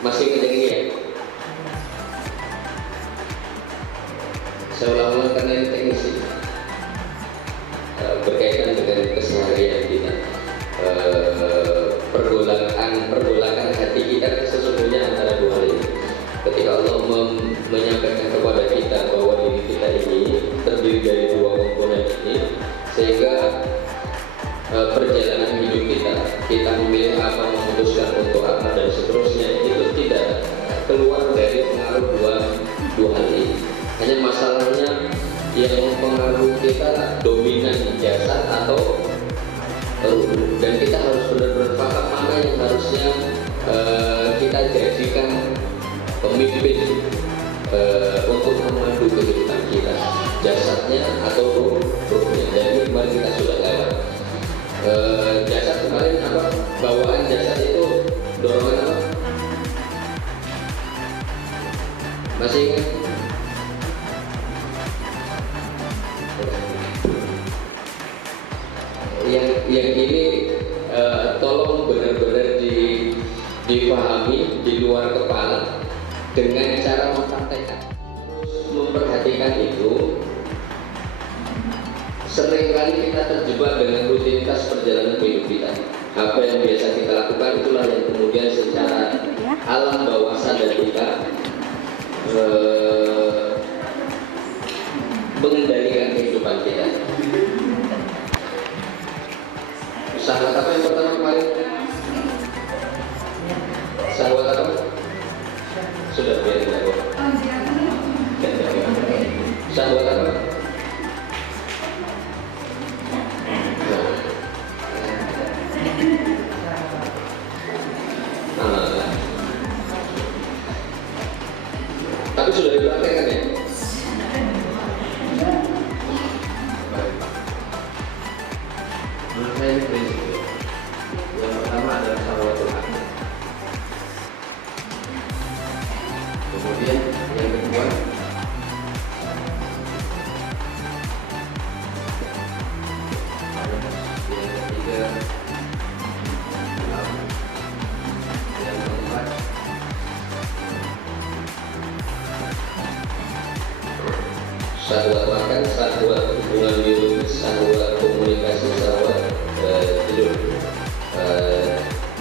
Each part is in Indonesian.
Masih ingat yang ini ya? Saya ulang-ulang karena ini teknis sih. Berkaitan dengan keseharian kita. Pergolakan hati kita sesungguhnya antara dua hal ini. Ketika Allah menyampaikan kepada kita bahwa diri kita ini terdiri dari dua komponen ini, sehingga perjalanan hidup kita memilih apa, memutuskan untuk apa dan seterusnya, itu tidak keluar dari pengaruh dua hal ini. Hanya masalahnya yang mempengaruhi kita dominan jasad atau ruh, dan kita harus benar-benar paham mana yang harusnya kita jadikan pemimpin untuk memandu kehidupan kita, jasadnya atau ruhnya. Dan ini kemarin kita sudah lewat. Jasad kemarin apa? Bawaan jasad itu dorongan apa? Masih ingat? Yang ini tolong benar-benar dipahami di luar kepala dengan cara mempraktekkan. Memperhatikan itu, seringkali kita terjebak dengan rutinitas perjalanan hidup kita. Apa yang biasa kita lakukan itulah yang kemudian secara alam bawah sadar kita mengendalikan kehidupan kita. Sahabat apa yang pertama kemarin? Sahabat apa? Sudah biar tidak boleh. Sahabat apa? Tapi sudah dipraktekkan ya? Menurut saya ini prinsip. Yang pertama adalah sahabatul hati. Kemudian yang kedua, yang ketiga, yang keempat, syahwat makan, syahwat hubungan biologis, syahwat komunikasi, syahwat tidur.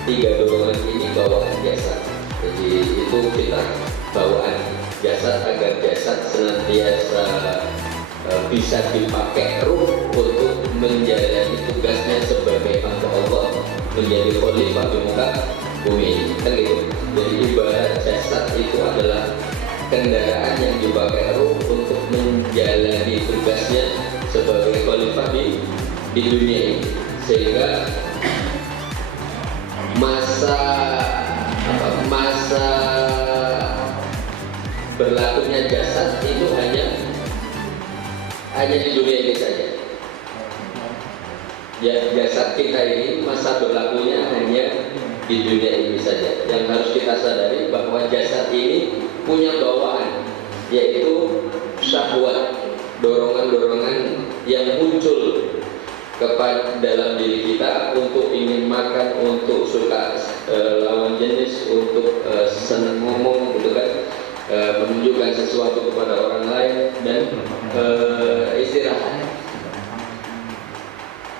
Tiga dorongan ini bawaan jasad. Jadi itu kita bawaan jasad agar jasad senantiasa bisa dipakai ruh untuk menjalani tugasnya sebagai hamba Allah, menjadi khalifah di muka bumi. Kan gitu. Jadi ibarat jasad itu adalah kendaraan yang dipakai ruh untuk menjalani tugasnya sebagai khalifah di dunia ini, sehingga masa berlakunya jasad itu hanya di dunia ini saja. Ya, jasad kita ini masa berlakunya hanya di dunia ini saja. Yang harus kita sadari bahwa jasad ini punya bawaan, yaitu syahwat, dorongan-dorongan yang muncul kepada dalam diri kita untuk ingin makan, untuk suka lawan jenis, untuk senang ngomong, gitu kan, menunjukkan sesuatu kepada orang lain, dan istirahat.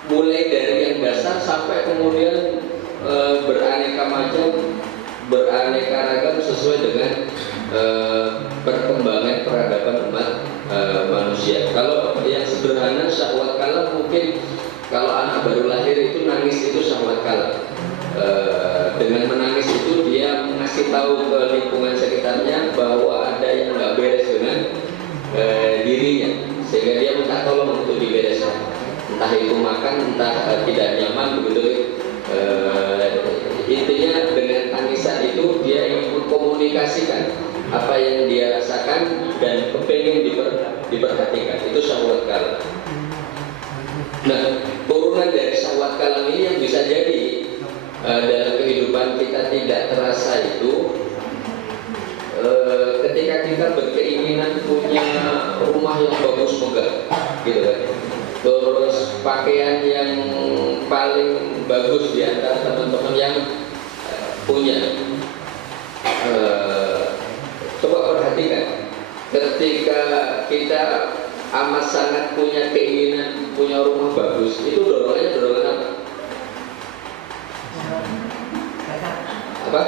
Mulai dari yang dasar sampai kemudian beraneka macam, beraneka ragam sesuai dengan perkembangan peradaban umat manusia. Kalau yang sederhana syahwat kalam, mungkin kalau anak baru lahir itu nangis, itu syahwat kalam. Dengan menangis itu dia ngasih tahu ke lingkungan sekitarnya bahwa ada yang nggak beres dengan dirinya, sehingga dia minta tolong untuk dibereskan. Entah itu makan, entah tidak nyaman, begitu. Intinya dengan tangisan itu dia ingin mengkomunikasikan apa yang dia rasakan dan kepengen diperhatikan. Itu syahwat kalam. Nah, turunan dari syahwat kalam ini yang bisa jadi dalam kehidupan kita tidak terasa itu ketika kita berkeinginan punya rumah yang bagus megah, gitu kan. Terus pakaian yang paling bagus di antara teman-teman yang punya, saya amat sangat punya keinginan punya rumah bagus, itu dorongannya dorongan apa? Apa?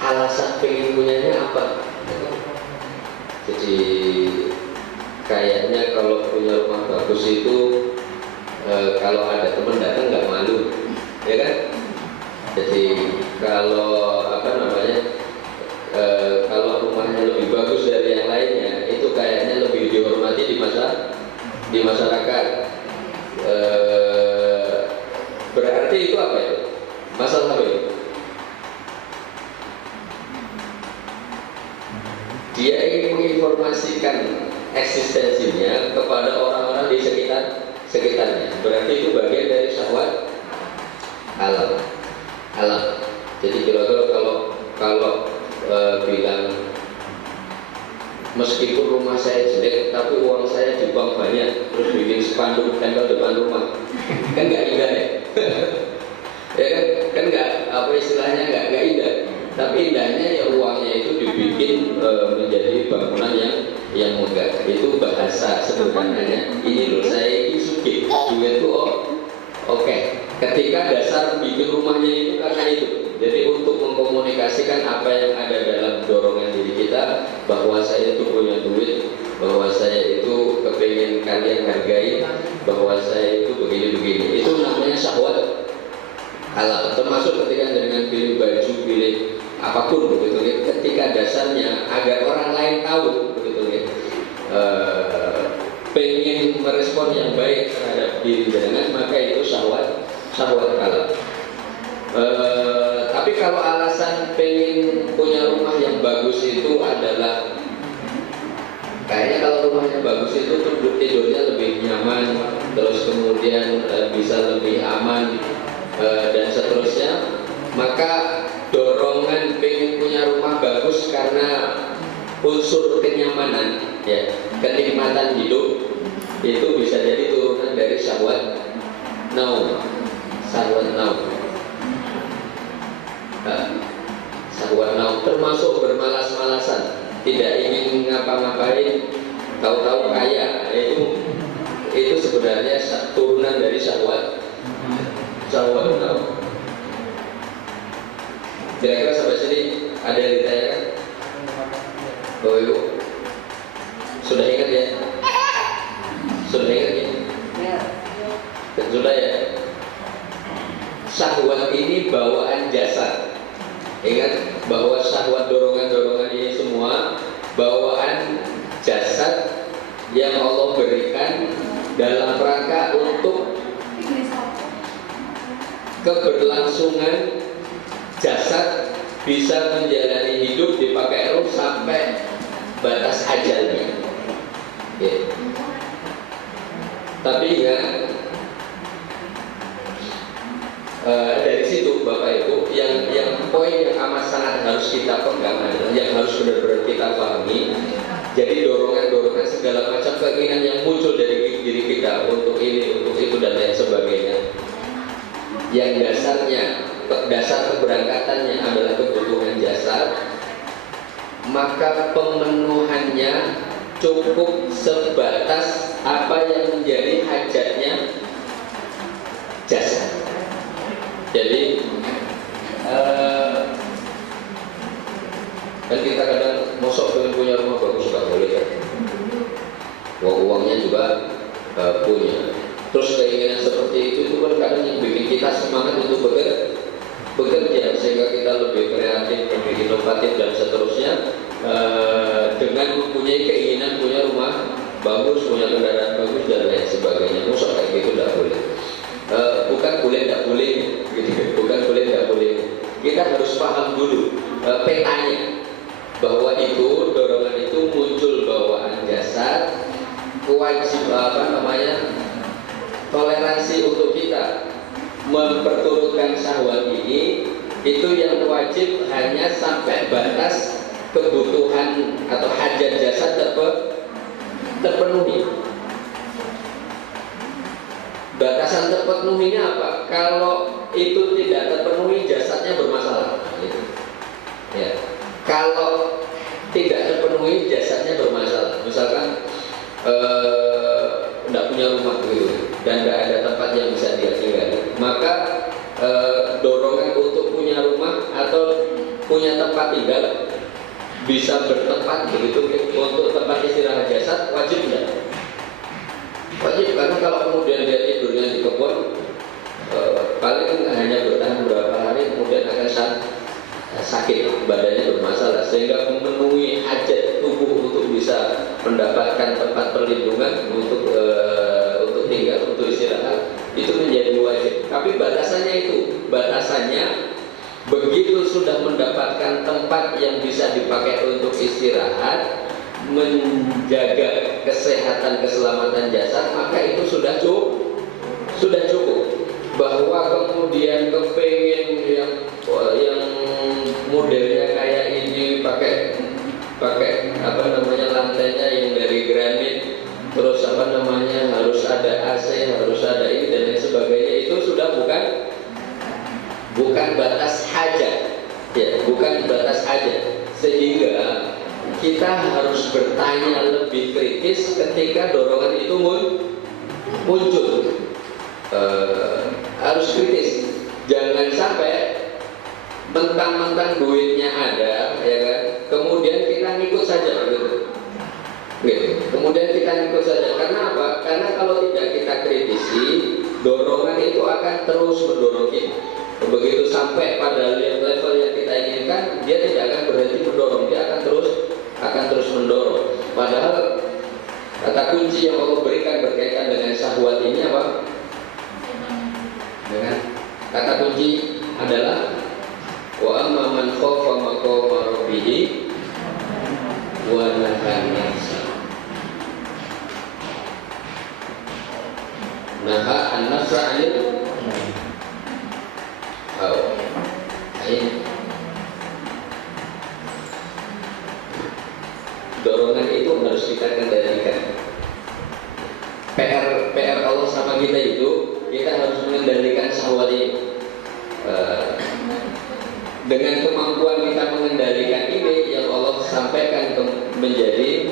Alasan pengen punyanya apa? Jadi kayaknya kalau punya rumah bagus itu kalau ada teman datang nggak malu, ya kan? Jadi kalau apa namanya, kalau rumahnya lebih bagus dari yang lainnya, itu kayaknya lebih dihormati di masyarakat. Berarti itu apa ya? Masalah apa itu? Dia ingin menginformasikan eksistensinya kepada orang-orang di sekitarnya. Berarti itu bagian dari syahwat alam. Jadi kira-kira kalau bilang meskipun rumah saya jelek tapi uang saya di bank banyak, terus bikin spanduk tempel depan rumah, kan nggak indah ya? Ya kan nggak, apa istilahnya, nggak indah. Tapi indahnya ya uangnya itu dibikin menjadi bangunan yang megah. Itu bahasa sederhananya. Ini loh, saya ini sugih, duit itu oke. Ketika dasar bikin rumahnya itu karena itu. Jadi untuk mengkomunikasikan apa yang ada dalam dorongan diri kita, bahwa saya itu punya duit, bahwa saya itu kepingin kalian hargai, bahwa saya itu begini-begini. Itu namanya syahwat halal. Termasuk ketika dengan pilih baju, pilih apapun begitu ya. Ketika dasarnya agar orang lain tahu begitu ya, pengen merespon yang baik terhadap diri jenengan, maka itu syahwat halal. Tapi kalau alasan pengen punya rumah yang bagus itu adalah kayaknya kalau rumahnya bagus itu tidurnya lebih nyaman, terus kemudian bisa lebih aman dan seterusnya, maka dorongan pengen punya rumah bagus karena unsur kenyamanan, ya, kenikmatan hidup, itu bisa jadi turunan dari syahwat naum. Syahwat naum termasuk bermalas-malasan, tidak ingin ngapa-ngapain, tahu-tahu kaya, itu sebenarnya turunan dari syahwat naum. Kira-kira sampai sini ada yang ditanyakan? Bapak Ibu sudah ingat ya? Sudah ingat ya? Sudah ya? Syahwat ini bawaan jasad. Ingat bahwa syahwat dorongan-dorongan ini semua bawaan jasad yang Allah berikan dalam rangka untuk keberlangsungan jasad bisa menjalani hidup dipakai ruh sampai batas ajalnya. Ya. Tapi ya dari situ Bapak Ibu, yang poin yang amat sangat harus kita pegang adalah yang harus benar-benar kita pahami. Jadi dorongan-dorongan segala macam keinginan yang muncul dari diri kita untuk ini, untuk itu dan lain sebagainya, yang dasar keberangkatannya adalah kebutuhan jasad, maka pemenuhannya cukup sebatas apa yang menjadi hajatnya jasad. Jadi kan kita kadang mosok pengen punya rumah bagus nggak boleh kan? Uangnya juga punya. Terus keinginan seperti itu kan kadang yang bikin kita semangat untuk bekerja sehingga kita lebih kreatif, lebih inovatif dan seterusnya. Dengan mempunyai keinginan punya rumah bagus, punya kendaraan bagus dan lain sebagainya. Mosok kayak gitu nggak boleh. Bukan boleh tidak boleh, gitu. Bukan boleh tidak boleh. Kita harus paham dulu petanya, bahwa itu dorongan itu muncul bawaan jasad, toleransi untuk kita memperturutkan syahwat ini itu yang wajib hanya sampai batas kebutuhan atau hajat jasad terpenuhi. Batasan terpenuhinya apa? Kalau itu tidak terpenuhi, jasadnya bermasalah. Ya. Kalau tidak terpenuhi, jasadnya punya tempat tinggal, bisa bertempat begitu untuk tempat istirahat jasad, wajib tidak? Wajib, karena kalau kemudian dia tidurnya di kebun, paling hanya bertahan beberapa hari, kemudian akan sakit, badannya bermasalah, sehingga memenuhi hajat tubuh untuk bisa mendapatkan tempat perlindungan untuk tinggal, untuk istirahat, itu menjadi wajib. Tapi batasannya begitu sudah mendapatkan tempat yang bisa dipakai untuk istirahat, menjaga kesehatan keselamatan jasad, maka itu sudah cukup. Bahwa kemudian kepengen yang modelnya kayak ini, pakai lantainya yang dari granit, terus harus ada AC, harus ada ini dan lain sebagainya, itu sudah bukan batas hajat, ya, bukan batas hajat. Sehingga kita harus bertanya lebih kritis ketika dorongan itu muncul. Harus kritis, jangan sampai mentang-mentang duitnya ada, ya kan, kemudian kita ngikut saja gitu. Kemudian kita ngikut saja, karena apa? Karena kalau tidak kita kritisi, dorongan itu akan terus mendorong kita. Begitu sampai pada level yang kita inginkan, dia tidak akan berhenti mendorong, dia akan terus mendorong. Padahal kata kunci yang Allah berikan berkaitan dengan syahwat ini apa? Dengan kata kunci adalah wa amma man khafa maqama rabbih wa nahan nafsa. Naha an-nafsa 'anil hawa. Dorongan itu harus kita kendalikan. PR Allah sama kita itu, kita harus mengendalikan syahwat ini. Dengan kemampuan kita mengendalikan ini, yang Allah sampaikan menjadi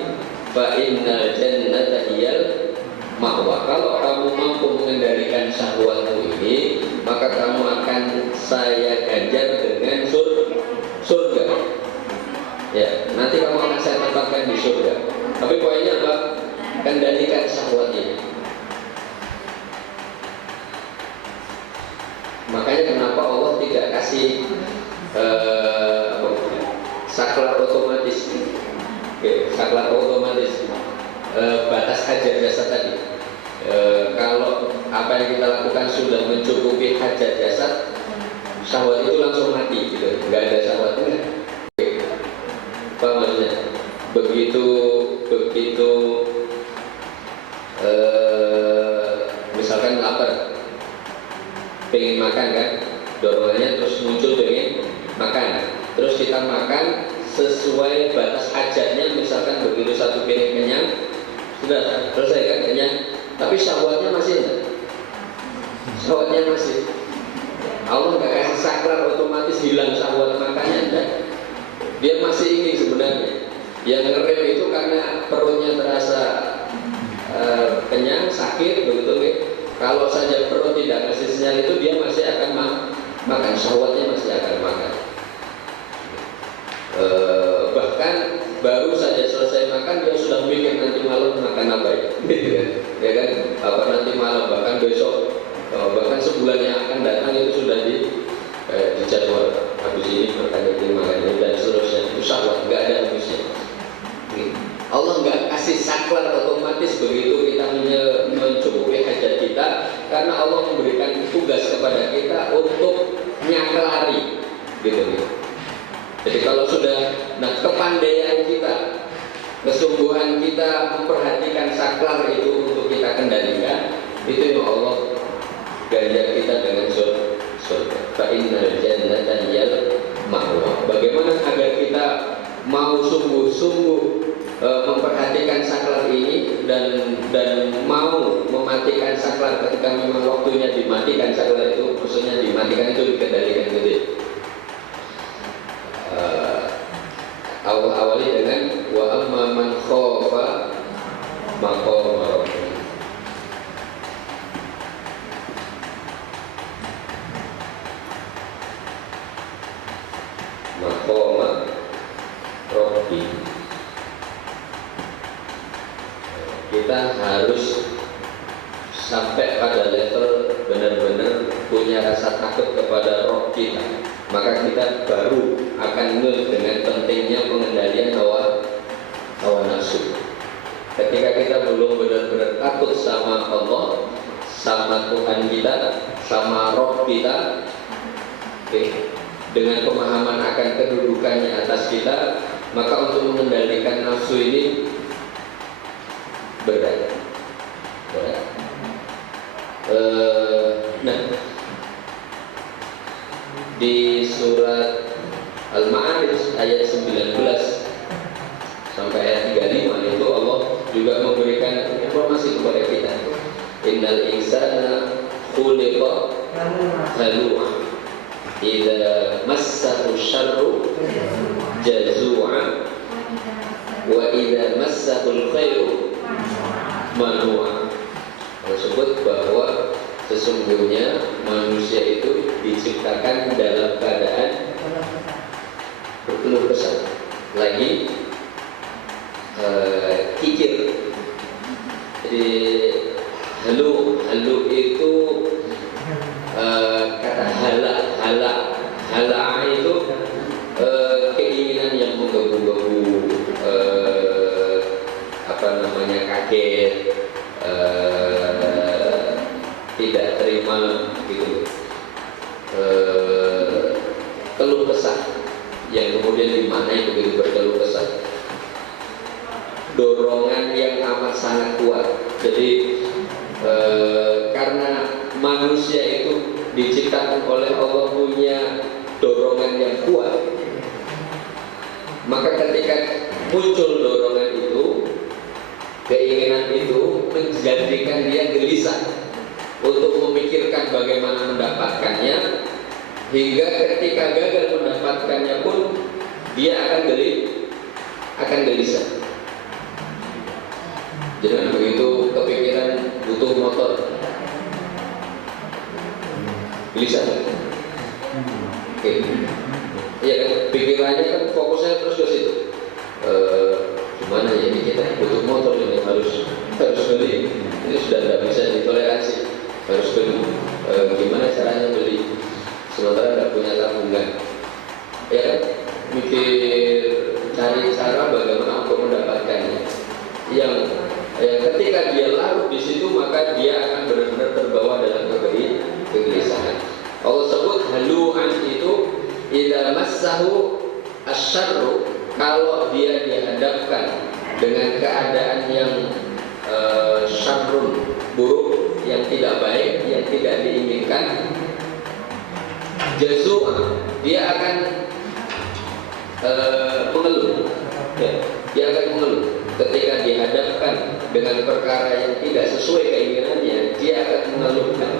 fa innal jannata hiyal ma'wa. Kalau kamu mampu mengendalikan syahwatmu ini, maka kamu akan saya ganjar dengan surga. Ya, nanti kamu akan saya tempatkan di surga. Tapi poinnya apa? Kendalikan syahwat ini. Makanya kenapa Allah tidak kasih saklar otomatis, saklar otomatis, batas hajat jasad tadi. Kalau apa yang kita lakukan sudah mencukupi hajat jasad, syahwat itu langsung mati, gitu. Nggak ada syahwatnya. Apa maksudnya? Begitu misalkan lapar, pengen makan kan, dorongannya terus muncul pengen makan, terus kita makan sesuai batas hajatnya. Misalkan begitu satu piring kenyang, sudah selesai kan, kenyang, tapi syahwatnya masih enggak? Syahwatnya masih. Allah nggak kasih saklar otomatis hilang syahwat makannya, enggak. Dia masih ingin sebenarnya. Yang ngerem itu karena perutnya terasa kenyang, sakit, begitu kan. Kalau saja perut tidak ngasih sinyal itu, dia masih akan makan, syahwatnya masih akan makan. Bahkan baru saja selesai makan, dia sudah mikir nanti malam makan apa ya, gitu kan? Ya kan? Apa nanti malam, bahkan besok, bahkan sebulan yang akan datang itu sudah dijadwal. Habis ini makan ini dan seterusnya. Itu syahwat, nggak ada habisnya. Allah nggak kasih saklar otomatis begitu kita mencukupi hajat kita, karena Allah memberikan tugas kepada kita untuk nyaklari, gitu. Jadi kalau sudah, kepandaian kita, kesungguhan kita memperhatikan saklar itu untuk kita kendalikan, itu yang Allah ganjar kita dengan surga. Fa innal jannata hiyal ma'wa. Bagaimana agar kita mau sungguh-sungguh memperhatikan saklar ini dan mau mematikan saklar ketika memang waktunya dimatikan saklar itu, maksudnya dimatikan itu dikendalikan gitu. Awali dengan wa amma man khafa maqama rabbih. maqama Rabbi. Kita harus sampai pada level benar-benar punya rasa takut kepada Rabb kita, maka kita baru akan ngeh dengan pentingnya pengendalian hawa nafsu. Ketika kita belum benar-benar takut sama Allah, sama Tuhan kita, sama Rabb kita, dengan pemahaman akan kedudukannya atas kita, maka untuk mengendalikan nafsu ini berat. Nah, di surat Al-Ma'arij ayat 19 sampai ayat 35 itu Allah juga memberikan informasi kepada kita. Innal insana khuliqa halu'a idza massahu syarru jazu'a wa idza massahu khairu manu'a. Tersebut bahwa sesungguhnya manusia itu diciptakan dalam keadaan berkeluh kesah, lagi kikir. Jadi halu itu kata hala itu keinginan yang menggebu-gebu, kaget, tidak terima gitu, keluh kesah yang kemudian dimaknai begitu berkeluh kesah, dorongan yang amat sangat kuat. Jadi karena manusia itu diciptakan oleh Allah punya dorongan yang kuat, maka ketika muncul dorongan itu, keinginan itu menjadikan dia gelisah untuk memikirkan bagaimana mendapatkannya, hingga ketika gagal mendapatkannya pun dia akan gelisah. Jangan begitu kepikiran butuh motor, gelisah. Oke. Iya kan, pikirannya kan fokusnya terus ke situ. Gimana ya ini, kita butuh motor ini, harus beli. Ini sudah tidak bisa ditoleransi, harus beli. Gimana caranya beli? Sementara tidak punya tabungan. Ya kan, mikir cari cara bagaimana untuk mendapatkannya. Yang ketika dia larut di situ, maka dia akan benar-benar terbawa dalam kegelisahan. Allah sebut halu'an itu idza massahu asyarru, kalau dia dihadapkan dengan keadaan yang syarrun, buruk, yang tidak baik, yang tidak diinginkan, jazua, dia akan mengeluh. Ya, dia akan mengeluh. Ketika dihadapkan dengan perkara yang tidak sesuai keinginannya, dia akan mengeluhkan.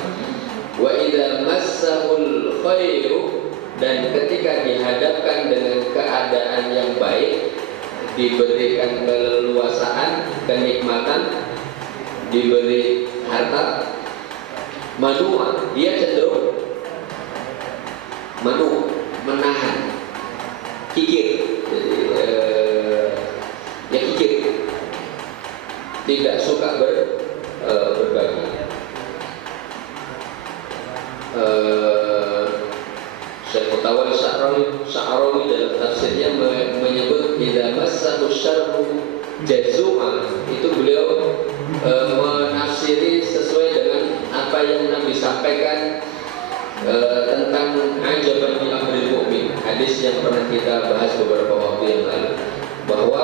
Wa idza massahul khairu, dan ketika dihadapkan dengan keadaan yang baik, diberikan keleluasaan, kenikmatan, diberi harta, manua, dia cenderung menahan, kikir. Jadi ya kikir, tidak suka berbagi. Syekh Mutawalli Sya'rawi dalam tafsirnya menyebut idza massahu syarru jazua, itu beliau menafsiri sesuai dengan apa yang Nabi sampaikan tentang ajaban di amril mu'min, hadis yang pernah kita bahas beberapa waktu yang lalu, bahwa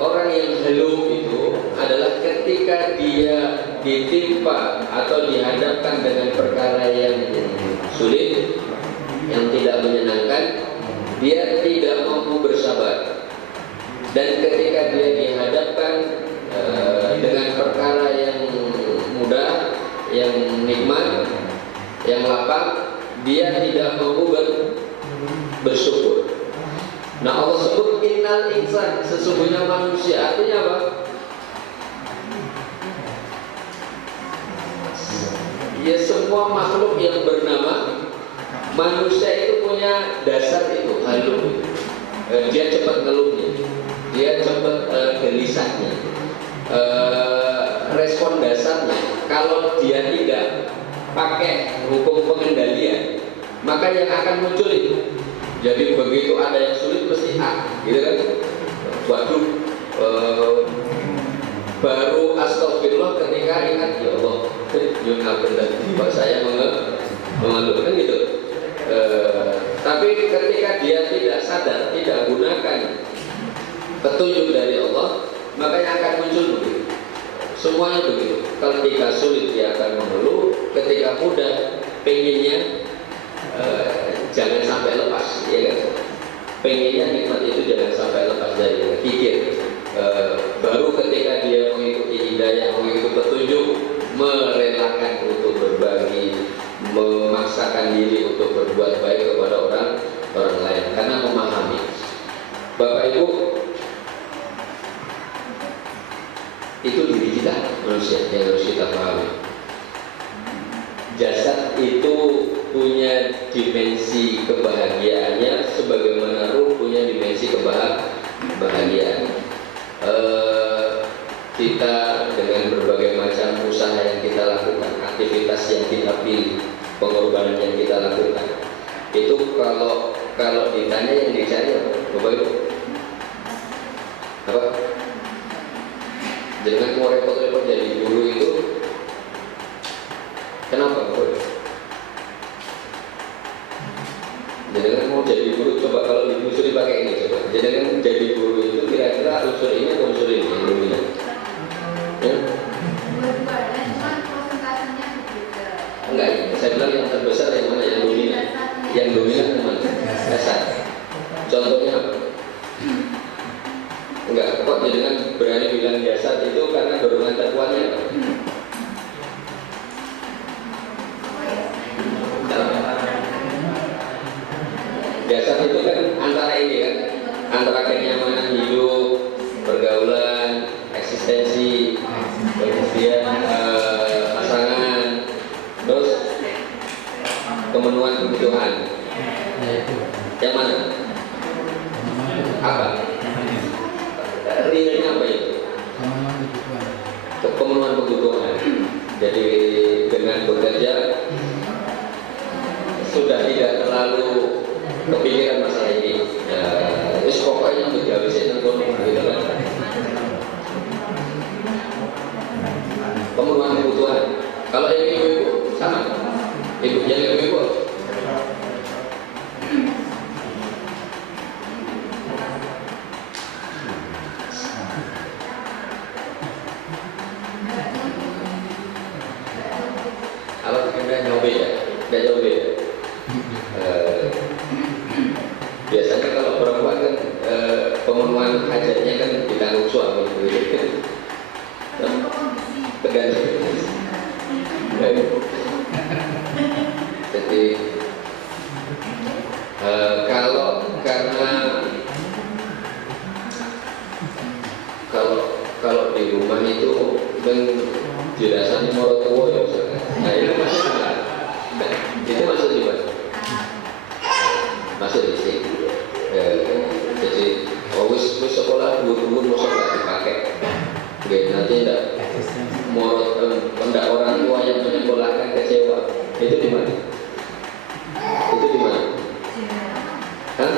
orang yang halu itu adalah ketika dia ditimpa atau dihadapkan dengan perkara yang sulit, yang tidak menyenangkan, dia tidak mampu bersabar. Dan ketika dia dihadapkan dengan perkara yang mudah, yang nikmat, yang lapang, dia tidak mampu bersyukur. Nah, Allah sebut innal insan, sesungguhnya manusia. Artinya apa? Ya, semua makhluk yang bernama Manusia itu punya dasar itu halu. Dia cepat ngeluhnya, dia cepat gelisahnya. Respon dasarnya, kalau dia tidak pakai hukum pengendalian, maka yang akan muncul itu. Jadi begitu ada yang sulit mesti gitu kan? Waduh, baru astagfirullah ketika ingat ya Allah, nyunahkan dan bapak saya mengeluh kan gitu. Tapi ketika dia tidak sadar, tidak gunakan petunjuk dari Allah, maka yang akan muncul begitu. Semuanya begitu. Ketika sulit dia akan mengeluh, ketika mudah pengennya jangan sampai lepas, ya kan? Pengennya nikmat itu jangan sampai lepas dari pikir. Baru ketika dia mengikuti hidayah, mengikuti petunjuk, merelakan untuk berbagi, memaksakan diri untuk berbuat baik kepada orang lain karena memahami. Bapak Ibu, itu diri kita manusia yang harus kita pahami. Jasad itu punya dimensi kebahagiaannya sebagaimana ruh punya dimensi kebahagiaan. Kita dengan berbagai macam usaha yang kita lakukan, aktivitas yang kita pilih, pengorbanan yang kita lakukan, itu kalau ditanya yang dicari apa? Bapak Ibu? Apa? Jangan mau repot-repot jadi guru itu. Kenapa Bapak Ibu? Jangan mau jadi guru, coba kalau ditelusuri pakai ini coba. Jangan jadi guru itu kira-kira unsur ini atau unsur ini yang dominan? Ya? Enggak, saya bilang yang terbesar yang mana yang dominan? Yang dominan yang mana? Dasar. Contohnya apa? Enggak, kok jangan berani bilang jasad itu karena dorongan terkuatnya apa? Jasad itu kan antara ini kan, antara kenyamanan hidup, pergaulan, eksistensi, kemudian pasangan, terus pemenuhan kebutuhan. Yang mana? Apa? Realnya apa itu? Pemenuhan kebutuhan. Jadi dengan bekerja sudah tidak terlalu kepikiran masalah ini. Terus pokoknya menjawab gitu kan. Pemenuhan kebutuhan. Kalau yang ibu-ibu sama, yang ibu-ibu apa kita jauh beda, tidak jauh beda. Biasanya kalau perempuan kan pemenuhan hajatnya kan ditanggung suami gitu. Tergantung. Jadi kalau di rumah itu dirasanya morot tua ya misalkan. Nah itu masuk di mana? Itu masuk di mana? Masuk di sini. Jadi wis sekolah guru-guru masa nggak dipakai. Nanti tidak morot pendak orang tua yang menyekolahkan kecewa. Itu di mana? Itu di mana? Hah?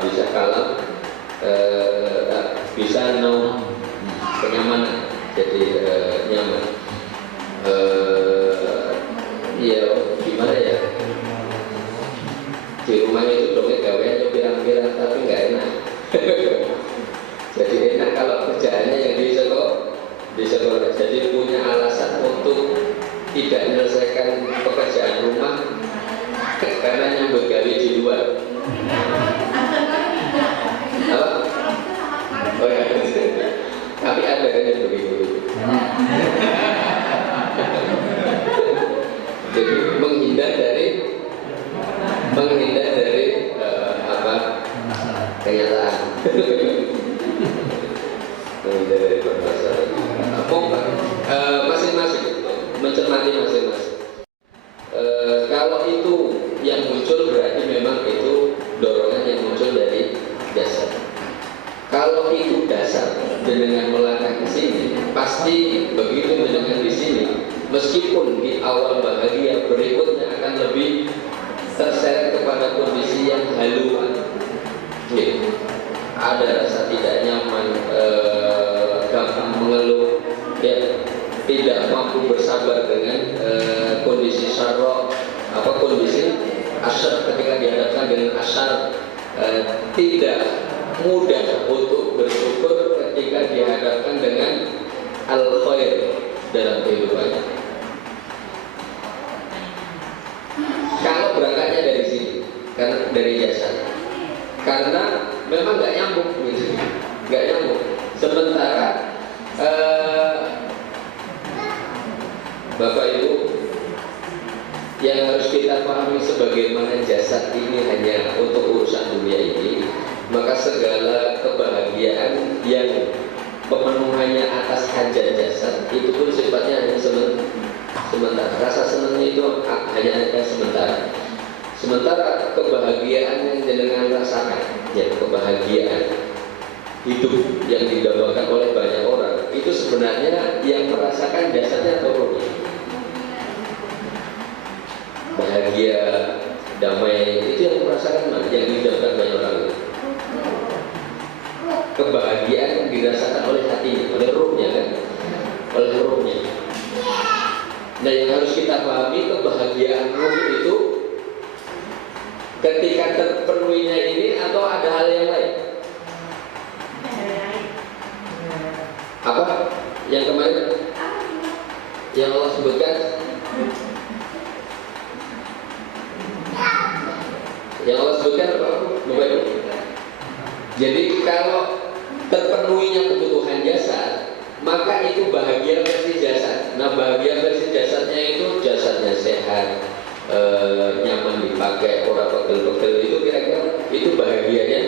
Bisa kalah, bisa kenyamanan, jadi nyaman. Iya, gimana ya? Di rumahnya itu dongeng gaweannya pirang-pirang tapi nggak enak. Jadi enak kalau kerjaannya yang di sekolah. Jadi punya alasan untuk tidak menyelesaikan pekerjaan rumah karena nyambut gawe di luar. Apa? Oh ya. Tapi ada kan yang begitu. Jadi menghindar dari kenyataan. Menghindar dari permasalahan. Masing-masing mencermati masing-masing. Kalau yang muncul berarti memang itu dorongan yang muncul dari jasad. Kalau itu dasar dan dengan melangkah ke sini, pasti begitu mendengar di sini, meskipun di awal bahagia berikutnya akan lebih terseret kepada kondisi yang haluan. Ada rasa tidak nyaman, gampang mengeluh, ya, tidak mampu bersabar dengan kondisi syarra, kondisi asyar ketika dihadapkan dengan asyar, tidak mudah untuk bersyukur ketika dihadapkan dengan al-khair dalam kehidupannya. Kalau berangkatnya dari sini, karena dari jasad, karena memang nggak nyambung, gitu, nggak nyambung. Sementara Bapak Ibu, yang harus kita pahami sebagaimana jasad ini hanya untuk urusan dunia ini, maka segala kebahagiaan yang pemenuhannya atas hajat jasad itu pun sifatnya hanya sementara. Rasa senangnya itu hanya ada sementara. Sementara kebahagiaan yang jenengan rasakan, ya, kebahagiaan hidup yang didambakan oleh banyak orang, itu sebenarnya yang merasakan jasadnya atau rohnya. Bahagia, damai, itu yang merasakan mana? Yang didambakan banyak orang itu. Kebahagiaan yang dirasakan oleh hatinya, oleh rohnya, kan? Oleh rohnya. Nah, yang harus kita pahami, kebahagiaan roh itu ketika terpenuhinya ini atau ada hal yang lain? Apa? Yang kemarin yang Allah sebutkan, yang Allah sebutkan apa? Bapak Ibu? Jadi kalau terpenuhinya kebutuhan jasad, maka itu bahagia versi jasad. Nah, bahagia versi jasadnya itu jasadnya sehat, nyaman dipakai, orang pegel-pegel, itu kira-kira itu bahagianya,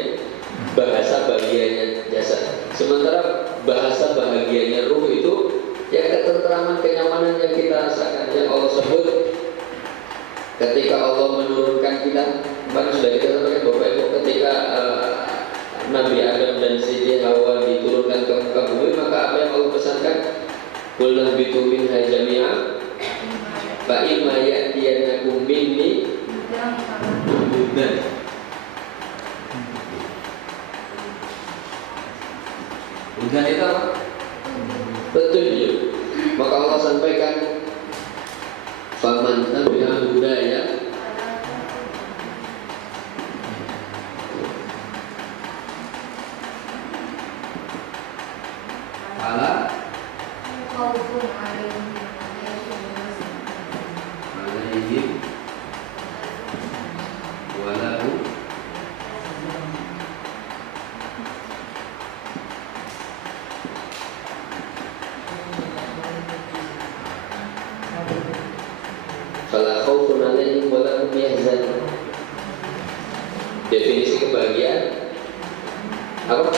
bahasa bahagianya jasad. Sementara bahasa bahagianya ruh itu ya ketentraman, kenyamanan yang kita rasakan, yang Allah sebut ketika Allah menurunkan kita. Kemarin sudah kita sampaikan Bapak Ibu, ketika Nabi Adam dan Siti Hawa diturunkan ke muka bumi, maka apa yang Allah pesankan? Qul nahbitu minha jami'a fa imma ya'tiyanakum minni hudan. Hudan itu apa? Petunjuk. Maka Allah sampaikan, faman tabi'a hudaya ala alaihim walahu fala khaufun alaihim walahu yahzanun. Definisi kebahagiaan apa?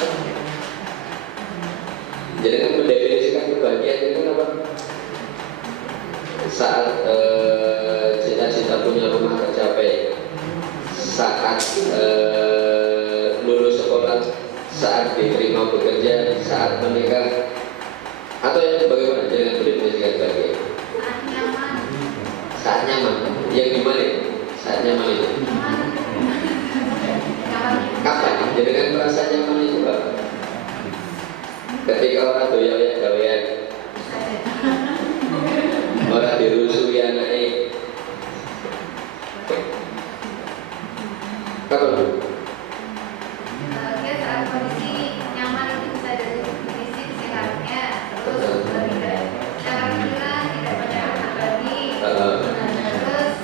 Jadi kan mendefinisikan kebahagiaan itu apa? Saat cita-cita punya rumah tercapai, saat lulus sekolah, saat diterima bekerja, saat menikah, atau yang bagaimana? Jangan mendefinisikan kebahagiaan. Saat nyaman. Yang gimana? Saat nyaman itu. Kapan? Jadi kan merasa nyaman itu apa? Ketika orang doyan-doyan, orang dirusui anaknya, kapan bu? Ya, saat kondisi nyaman itu bisa dari kondisi sehatnya, terus tidak pikiran, tidak banyak anak lagi, terus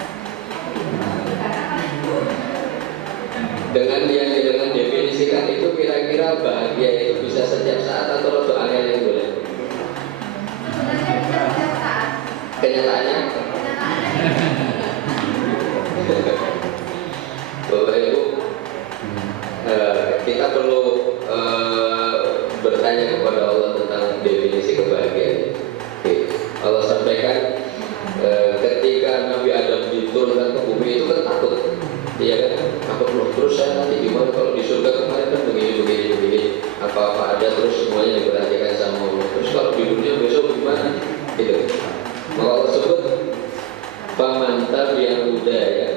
dengan yang definisikan itu kira-kira bahagia itu bisa setiap saat atau rodo aneh yang boleh? sebenarnya bisa setiap saat. Kenyataannya? Bapak Ibu, kita perlu bertanya kepada Allah tentang definisi kebahagiaan. Allah sampaikan ketika Nabi Adam diturunkan ke bumi itu kan takut. Iya kan? Apa belum? Terus saya nanti gimana kalau di surga kemarin kan begini. Apa-apa ada terus semuanya diperhatikan sama Allah. Terus kalau di dunia besok gimana? Gitu. Maka Allah sebut faman tabi'al huda ya.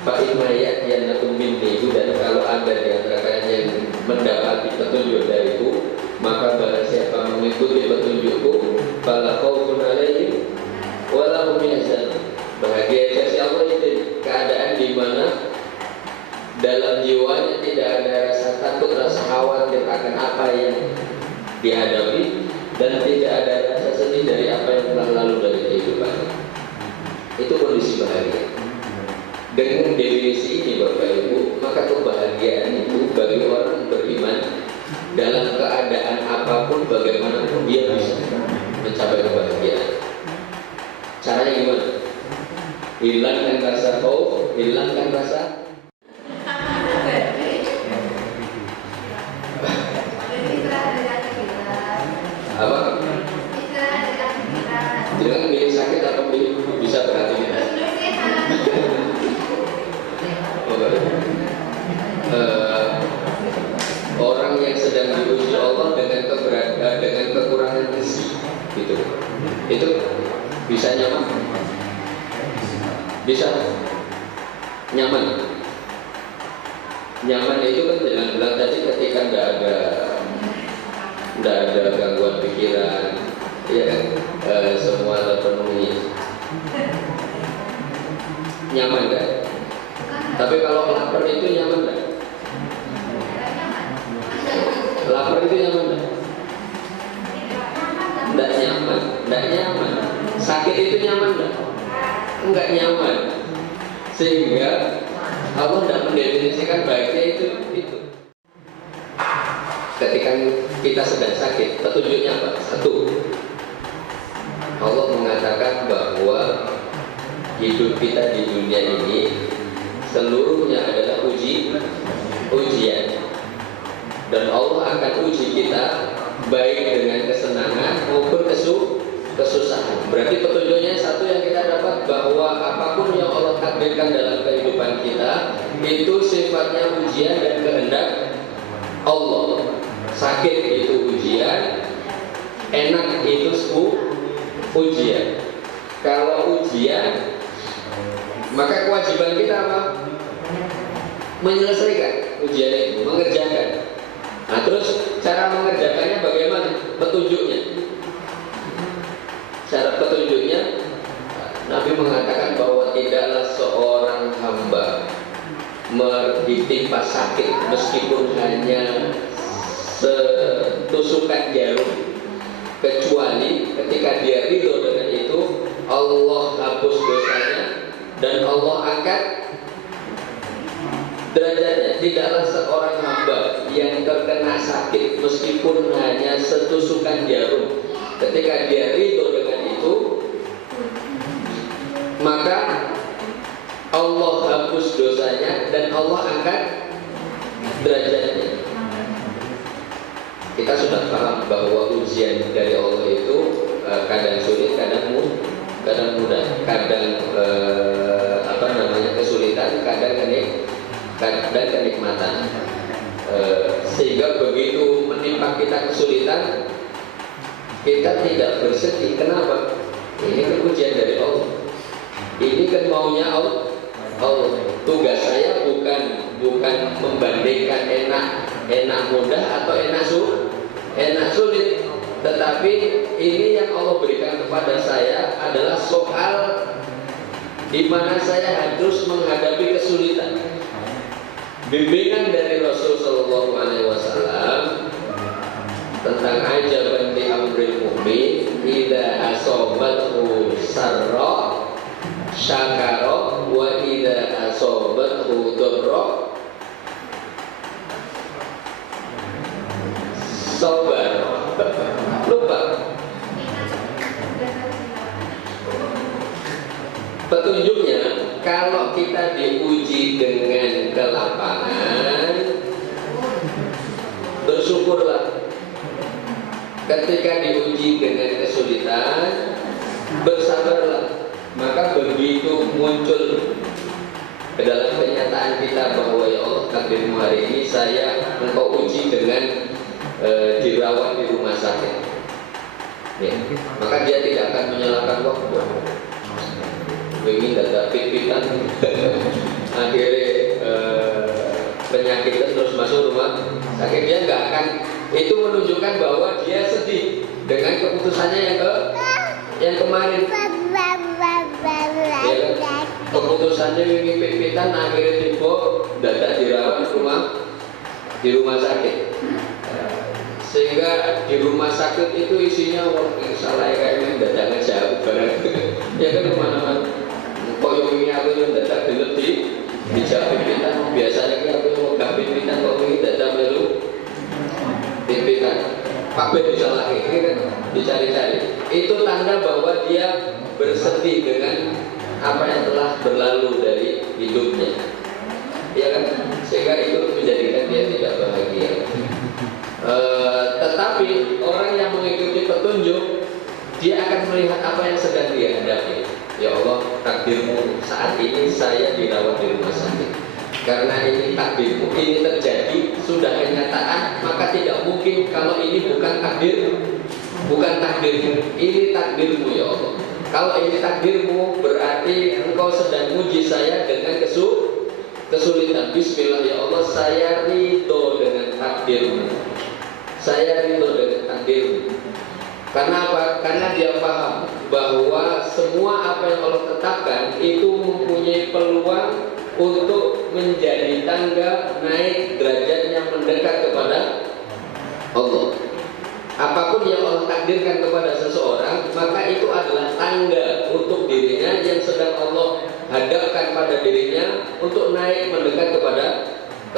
Fa'imaya yang nakum minni, dan kalau ada di antara kalian yang mendapati petunjuk dariku, maka barang siapa mengikuti petunjukku, fala khaufun alaihim wa lahum yahzanun. Bahagia versi Allah itu keadaan di mana dalam jiwanya tidak ada rasa takut, rasa khawatir akan apa yang dihadapi, dan tidak ada rasa sedih dari apa yang telah lalu dari kehidupan. Itu kondisi bahagia. Dengan definisi ini Bapak Ibu, maka kebahagiaan itu bagi orang beriman dalam keadaan apapun, bagaimanapun dia bisa mencapai kebahagiaan. Caranya gimana? Hilangkan rasa khauf, hilangkan rasa apa? Jangan milih sakit atau milih bisa beraktivitas. Orang yang sedang diuji Allah dengan kekurangan gizi, gitu. Itu bisa nyaman, bisa nyaman. Nyaman itu kan jangan bilang tadi ketika tidak ada gangguan pikiran, ya kan, semua terpenuhi, nyaman kan? Tapi kalau lapar itu nyaman kan? Lapar itu nyaman kan? Tidak nyaman. Sakit itu nyaman kan? Enggak nyaman. Sehingga Allah tidak mendefinisikan baiknya itu. Ketika kita sedang sakit, petunjuknya apa? Satu, Allah mengatakan bahwa hidup kita di dunia ini seluruhnya adalah ujian, dan Allah akan uji kita baik dengan kesenangan maupun kesusahan. Berarti petunjuknya satu yang kita dapat, bahwa apapun yang Allah takdirkan dalam kehidupan kita itu sifatnya ujian dan kehendak Allah. Sakit itu ujian, enak itu ujian. Kalau ujian, maka kewajiban kita apa? Menyelesaikan ujian itu, mengerjakan. Nah, terus cara mengerjakannya bagaimana? Petunjuknya. Cara petunjuknya, Nabi mengatakan bahwa tidaklah seorang hamba ditimpa sakit meskipun hanya setusukan jarum, kecuali ketika dia ridho dengan itu, Allah hapus dosanya dan Allah angkat derajatnya. Tidaklah seorang hamba yang terkena sakit meskipun hanya setusukan jarum, ketika dia ridho dengan itu, maka Allah hapus dosanya dan Allah angkat derajatnya. Kita sudah paham bahwa ujian dari Allah itu kadang sulit, kadang mudah, kadang kesulitan, kadang kenikmatan. Sehingga begitu menimpa kita kesulitan, kita tidak bersedih. Kenapa? Ini kan ujian dari Allah. Ini kan maunya Allah. Tugas saya bukan membandingkan enak mudah atau enak sulit, tetapi ini yang Allah berikan kepada saya adalah soal di mana saya harus menghadapi kesulitan. Bimbingan dari Rasul Shallallahu Alaihi Wasallam tentang ajaban di amril mu'min, idza asobathu sarra syakara wa idza asobathu dharra sabar. Lupa. Petunjuknya, kalau kita diuji dengan kelapangan, bersyukurlah. Ketika diuji dengan kesulitan, bersabarlah. Maka begitu muncul dalam kenyataan kita bahwa ya Allah takdirmu hari ini engkau uji dengan dirawat di rumah sakit, ya, maka dia tidak akan menyalahkan waktu. Ingin data pipitan, akhirnya penyakitnya terus masuk rumah sakit, dia nggak akan. Itu menunjukkan bahwa dia sedih dengan keputusannya yang kemarin. Ya, keputusannya ingin pipitan, akhirnya tiba data dirawat di rumah sakit. Sehingga di rumah sakit itu isinya orang salah kayak data ngejauh barang. Ya kan kemana-mana. Kok yang ini aku yang data gelap di jauh pipitan. Biasanya aku yang megah pipitan, kok ini data melu pipitan. Kabeh disalahi, ini kan dicari-cari. Itu tanda bahwa dia bersedih dengan apa yang telah berlalu dari hidupnya, ya kan? Sehingga itu menjadikan dia tidak bahagia. Tetapi orang yang mengikuti petunjuk, dia akan melihat apa yang sedang dia hadapi. Ya Allah, takdirmu saat ini saya dirawat di rumah sakit. Karena ini takdirmu, ini terjadi, sudah kenyataan, maka tidak mungkin kalau ini bukan takdirmu, ini takdirmu ya Allah. Kalau ini takdirmu, berarti engkau sedang uji saya dengan kesulitan. Bismillah ya Allah, saya ridho dengan takdirmu. Saya ridho dengan takdirmu. Karena apa? Karena dia paham bahwa semua apa yang Allah tetapkan itu mempunyai peluang untuk menjadi tangga naik derajatnya mendekat kepada Allah. Apapun yang Allah takdirkan kepada seseorang, maka itu adalah tangga untuk dirinya yang sedang Allah hadapkan pada dirinya untuk naik mendekat kepada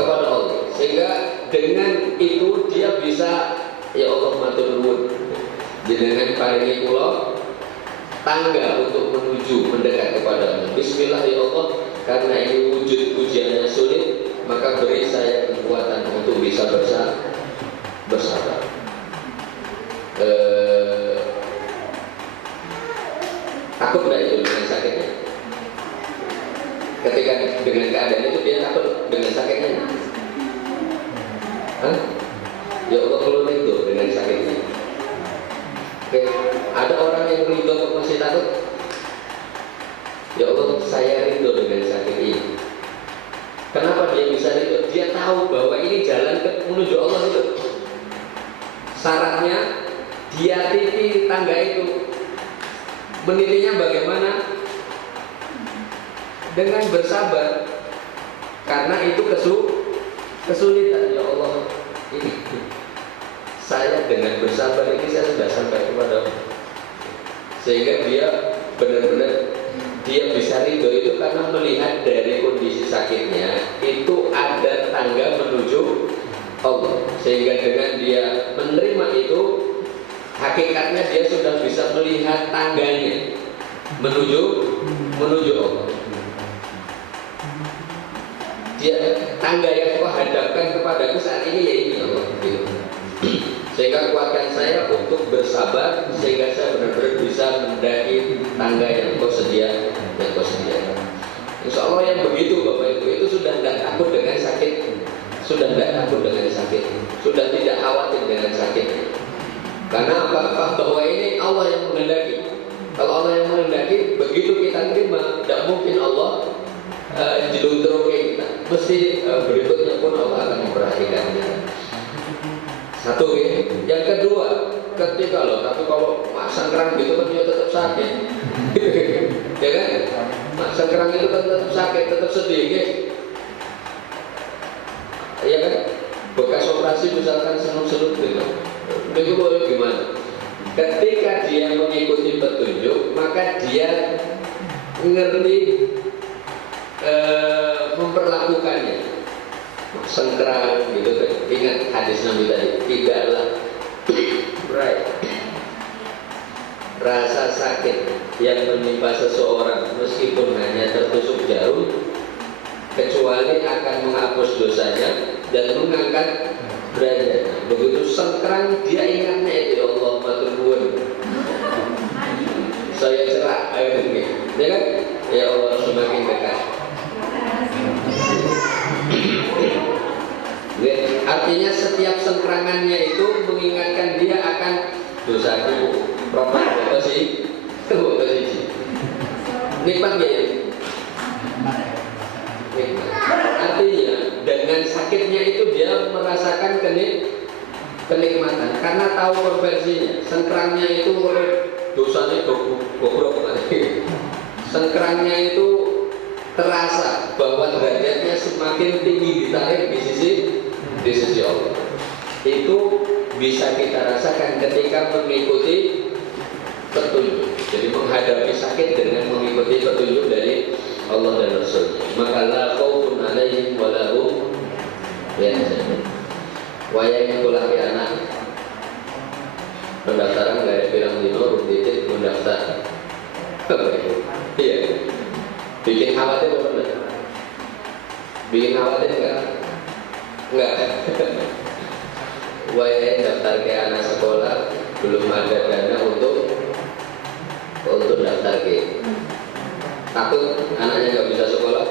Allah. Sehingga dengan itu dia bisa, ya Allah matur nuwun, jenengan paringi kula tangga untuk menuju mendekat kepada-Mu. Bismillah ya Allah, karena ini wujud ujiannya sulit, maka beri saya kekuatan untuk bisa bersabar. Takut nggak itu dengan sakitnya? Ketika dengan keadaan itu dia takut dengan sakitnya? Hah? Ya Allah, kalau itu dengan sakitnya. Oke, ada orang yang rindu kok masih takut? Ya Allah, saya rindu dengan sakit ini. Kenapa dia bisa rindu? Dia tahu bahwa ini jalan menuju Allah itu. Syaratnya dia titi tangga itu. Menitinya bagaimana? Dengan bersabar. Karena itu kesulitan. Ya Allah, ini saya dengan bersabar ini saya sudah sampai kepada Allah. Sehingga dia benar-benar dia bisa ridho itu karena melihat dari kondisi sakitnya itu ada tangga menuju Allah. Sehingga dengan dia menerima itu, hakikatnya dia sudah bisa melihat tangganya menuju Allah. Dia tangga yang kau hadapkan kepadaku saat ini ya ini Allah. Sehingga kuatkan saya untuk bersabar sehingga saya benar-benar bisa mendaki tangga yang kau sediakan. Insya Allah yang begitu Bapak Ibu itu sudah tidak takut dengan sakit, sudah tidak khawatir dengan sakit. Karena apa? Bahwa ini Allah yang menghendaki. Kalau Allah yang menghendaki, begitu kita terima, tidak mungkin Allah dilunturkan kita. Mesti berikutnya pun Allah akan memperhatikan kita. Satu ya. Yang kedua, ketika tapi kalau masang kerang gitu kan dia tetap sakit. Ya kan? Masang kerang itu kan tetap sakit, tetap sedih ya. Ya kan? Bekas operasi misalkan senut-senut gitu. Itu boleh gimana? Ketika dia mengikuti petunjuk, maka dia ngerti memperlakukannya. Sengkerang gitu kan. Ingat hadis Nabi tadi, tidaklah rasa sakit yang menimpa seseorang meskipun hanya tertusuk jarum kecuali akan menghapus dosanya dan mengangkat derajatnya. Begitu sengkerang dia ingatnya itu, ya Allah matur nuwun, saya cerak air ini, ya kan? Ya Allah semakin dekat. dosaku problem apa sih? Apa sih? Nikmat ya? Nikmat. Artinya dengan sakitnya itu dia merasakan kenikmatan karena tahu konversinya. Sengkrangnya itu dosanya goblok. Sengkrangnya itu terasa bahwa derajatnya semakin tinggi ditarik di sisi Allah. Itu bisa kita rasakan ketika mengikuti petunjuk. Jadi menghadapi sakit dengan mengikuti petunjuk dari Allah dan Rasul. Maka la khaufun 'alaihim wa la hum yahzanun. Wayang kulah ke anak pendaftaran nggak ada bilang dino titik mendaftar. Iya. Bikin khawatir apa enggak? Bikin khawatir enggak? Enggak. Wayang daftar ke anak sekolah belum ada dana untuk daftar ke. Takut anaknya nggak bisa sekolah,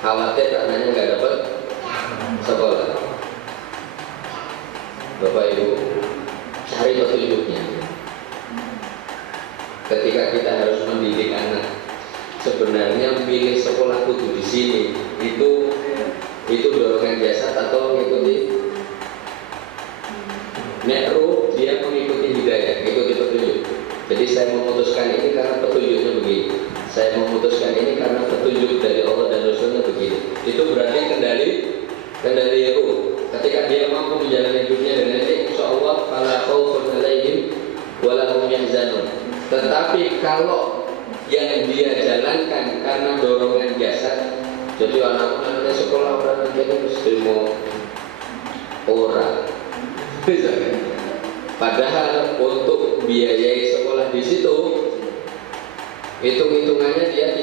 khawatir anaknya nggak dapat sekolah. Bapak Ibu, cari petunjuknya. Ketika kita harus mendidik anak, sebenarnya pilih sekolah kudu di sini itu dorongan jasad atau mengikuti nekro, dia mengikuti hidayah, mengikuti petunjuk. Jadi saya memutuskan ini karena petunjuknya begini. Saya memutuskan ini karena petunjuk dari Allah dan Rasulnya begini. Itu berarti kendali ruh. Ketika dia mampu menjalani hidupnya dengan ini, insya Allah fala khaufun 'alaihim wa la hum yahzanun. Tetapi kalau yang dia jalankan karena dorongan jasad, jadi anak-anaknya sekolah orang jadi mesti mau orang, padahal untuk biayai sekolah di situ, hitung-hitungannya dia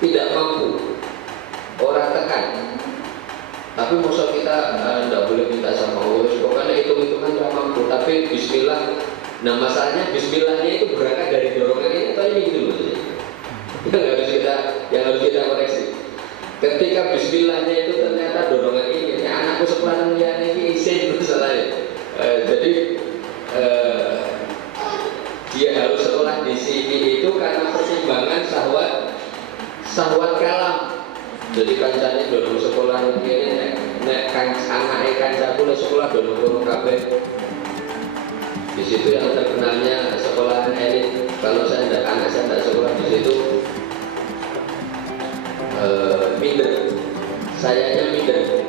tidak mampu, orang tekan. Tapi masa kita tidak boleh minta sama Allah, pokoknya hitung-hitungan tidak mampu. Tapi Bismillah. Nah masalahnya Bismillahnya itu berangkat dari dorongan ini atau ini gitu loh. Yang harus kita koreksi. Ketika Bismillahnya itu ternyata dorongan ini, anakku sekolah ini izin masalahnya. Jadi dia harus sekolah di sini itu karena pertimbangan syahwat kalam. Jadi kancane dulu sekolah ini nek anake kancaku nek sekolah dulu kabeh. Di situ yang terkenalnya sekolahan elit. Kalau saya tidak anak saya tidak sekolah di situ, minder. Sayanya minder.